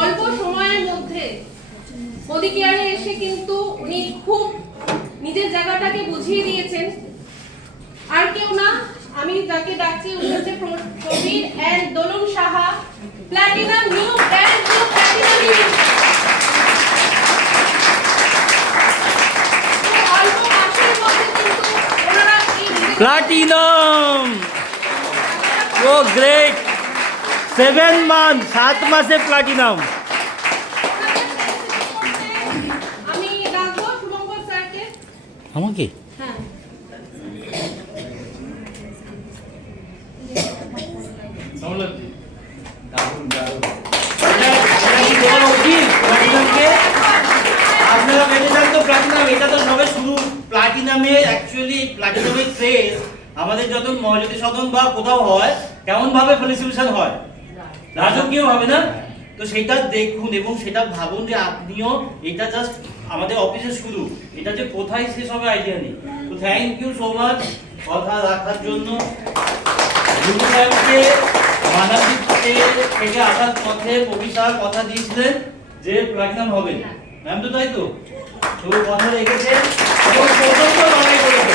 অল্প সময়ের মধ্যে মোদি কেয়ারে এসে কিন্তু উনি খুব নিজের জায়গাটাকে বুঝিয়ে দিয়েছেন। আর কেউ না, আমি যাকে ডাকছি উনি হচ্ছে Prabir and Dolon Saha, platinum new brand new platinum unit. অল্প মাসের মধ্যে কিন্তু ওনারা প্লাটিনাম, ও গ্রেট, 7 মান্থ, 7 মাসে প্লাটিনাম। আমি ডাকবো শুভঙ্কর স্যারকে। আমাকে হ্যাঁ, আপনারা ভেবেছেন তো প্লাটিনাম, এটা তো সবে শুরু। প্লাটিনামে অ্যাকচুয়ালি প্লাটিনামের ক্রেজ আমাদের যত মহাজ্যোতি সদন বা কোথাও হয় কেমন ভাবে ফেলিসিটেশন হয়, রাজকীয় ভাবে না? তো সেটা দেখুন এবং সেটা ভাবুন যে আপনিও, এটা জাস্ট আমাদের অফিসে শুরু, এটা যে কোথায় শেষ হবে আইডিয়া নেই। তো থ্যাংক ইউ সো মাচ কথা রাখার জন্য। মানালিতে থেকে আসার পথে প্রফেসর কথা দিয়েছিলেন যে প্লাটিনাম হবে, ম্যাম তো তাই তো? তো কথা রেখেছে এবং প্রচন্ড লড়াই করেছে।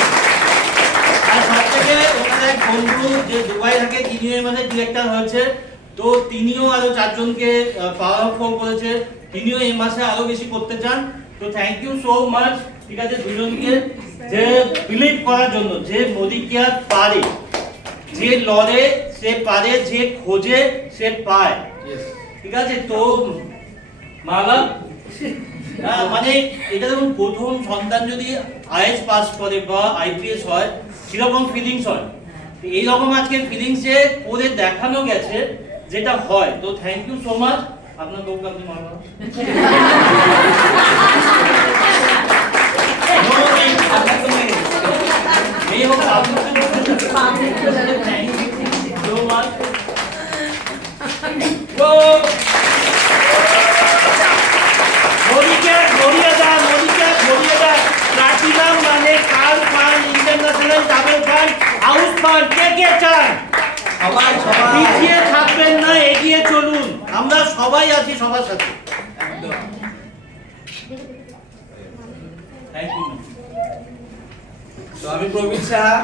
আর সব থেকে ওখানে এক বন্ধু যে দুবাই থাকে, তিনিও মানে ডিরেক্টর হয়েছে, তো তিনিও আরো 4 জনকে পাওয়ার ফোন করেছে, তিনিও এই মাসে আরো বেশি করতে চান। তো থ্যাংক ইউ সো মাচ, ঠিক আছে, দুজনকে যে বিলিভ করার জন্য যে মোদি কেয়ার পারে, যে লড়ে সে পারে, যে খোঁজে সে পায়, ঠিক আছে। তো মালা মানে এটা যখন প্রথম সন্তান যদি আইএস পাস করে বা আইপিএস হয় কিরকম ফিলিংস হয়, এইরকম আজকে ফিলিংসে করে দেখানো গেছে যেটা হয়। তো থ্যাংক ইউ সো মাচ। আপনার লোক আপনি মালা মেয়ে হোক so much. Go! প্লাটিনাম মানে কার fund, international double fund, house fund, কে চান? সবাই পিছিয়ে থাকবেন না, এগিয়ে চলুন, আমরা সবাই আছি সবার সাথে। Thank you. তো আমি প্রবীর সাহা,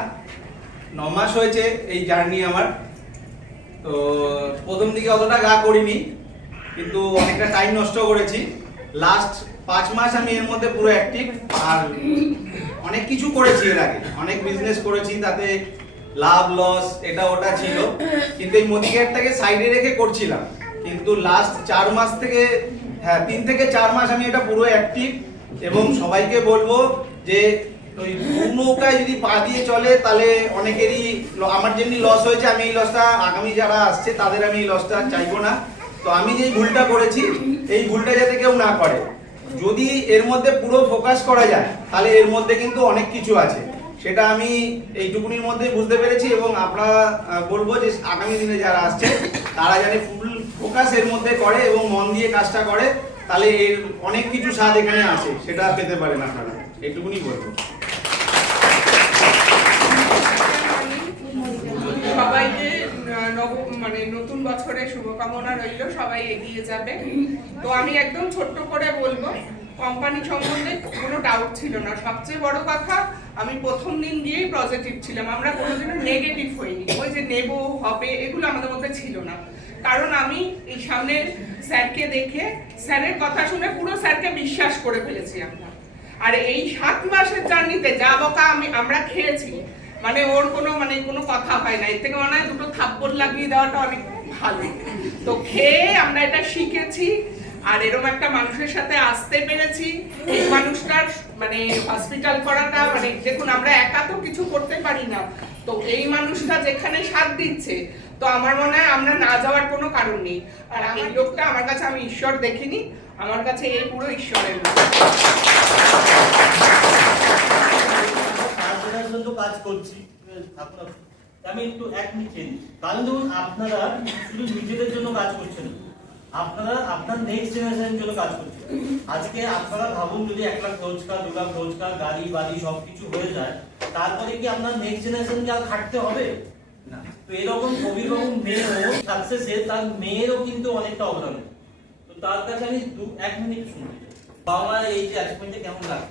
9 মাস হয়েছে এই জার্নি আমার। তো প্রথম দিকে অতটা গা করিনি, কিন্তু অনেকটা টাইম নষ্ট করেছি। লাস্ট 5 মাস আমি এর মধ্যে পুরো অ্যাক্টিভ, আর অনেক কিছু করেছি এর আগে, অনেক বিজনেস করেছি, তাতে লাভ লস এটা ওটা ছিল, কিন্তু এই মোদি কেয়ারটাকে সাইডে রেখে করছিলাম। কিন্তু লাস্ট 4 মাস থেকে, হ্যাঁ 3 থেকে 4 মাস আমি এটা পুরো অ্যাক্টিভ। এবং সবাইকে বলবো যে ওই নৌকায় যদি পা দিয়ে চলে তাহলে অনেকেরই, আমার যেমনি লস হয়েছে, আমি এই লসটা আগামী যারা আসছে তাদের আমি এই লসটা চাইবো না। তো আমি যে ভুলটা করেছি এই ভুলটা যাতে কেউ না করে, যদি এর মধ্যে পুরো ফোকাস করা যায় তাহলে এর মধ্যে কিন্তু অনেক কিছু আছে, সেটা আমি এইটুকুনির মধ্যে বুঝতে পেরেছি। এবং আপনারা বলবো যে আগামী দিনে যারা আসছে তারা যেন ফুল ফোকাস এর মধ্যে করে এবং মন দিয়ে কাজটা করে, তাহলে এর অনেক কিছু স্বাদ এখানে আছে, সেটা পেতে পারেন আপনারা, এইটুকুনি বলবো। সবাইকে মানে নতুন বছরের শুভকামনা রইল, সবাই এগিয়ে যাবে। তো আমি একদম ছোট্ট করে বলবো, কোম্পানি সম্বন্ধে কোনো ডাউট ছিল না। সবচেয়ে বড় কথা, আমি প্রথম দিন গিয়েই পজিটিভ ছিলাম, আমরা কোনোদিনও নেগেটিভ হইনি। ওই যে নেব হবে এগুলো আমাদের মধ্যে ছিল না, কারণ আমি এই সামনের স্যারকে দেখে, স্যারের কথা শুনে পুরো স্যারকে বিশ্বাস করে ফেলেছি আমরা। আর এই 7 মাসের জার্নিতে যা বকা আমরা খেয়েছি, মানে ওর কোনো কথা হয় না, এর থেকে মনে হয় 2টো থাপ্পড় লাগিয়ে দেওয়াটা অনেক ভালো। তো খেয়ে আমরা এটা শিখেছি, আর এরকম একটা মানুষের সাথে আসতে পেরেছি। এই মানুষটার মানে হসপিটাল করাটা, মানে দেখুন আমরা একা তো কিছু করতে পারি না, তো এই মানুষটা যেখানে সাথ দিচ্ছে, তো আমার মনে হয় আমরা না যাওয়ার কোনো কারণ নেই। আর এই লোকটা আমার কাছে, আমি ঈশ্বর দেখিনি, আমার কাছে এই পুরো ঈশ্বরের লোক। কাজ করছি, আমি একটু এক মিনিট, কারণ ধরুন আপনারা শুধু নিজেদের জন্য কাজ করছেন, আপনারা আপনার নেক্সট জেনারেশনের জন্য কাজ করছেন। আজকে আপনারা ভাবুন যদি 1 লাখ রোজগার, 2 লাখ রোজগার, গাড়ি বাড়ি সবকিছু হয়ে যায়, তারপরে কি আপনার নেক্সট জেনারেশনকে আর খাটতে হবে না? তো এরকম কবির বাবু মেয়েও সাকসেসে তার মেয়েরও কিন্তু অনেকটা অবদান। তো তার কাছে আমি 1 মিনিট শুনবো। বাবা মা এই যে অ্যাচিভমেন্টে কেমন লাগে?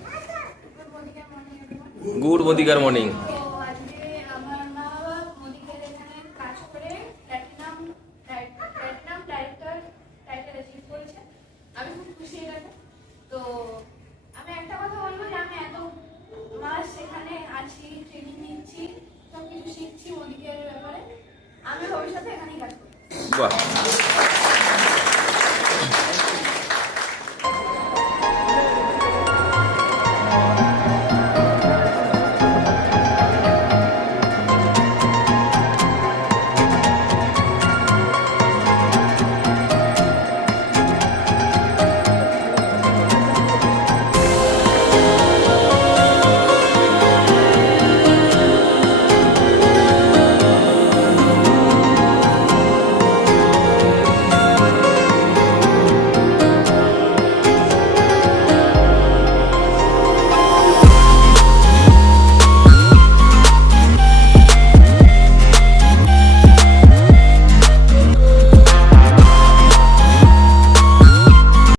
গুড বদিকার মর্নিং।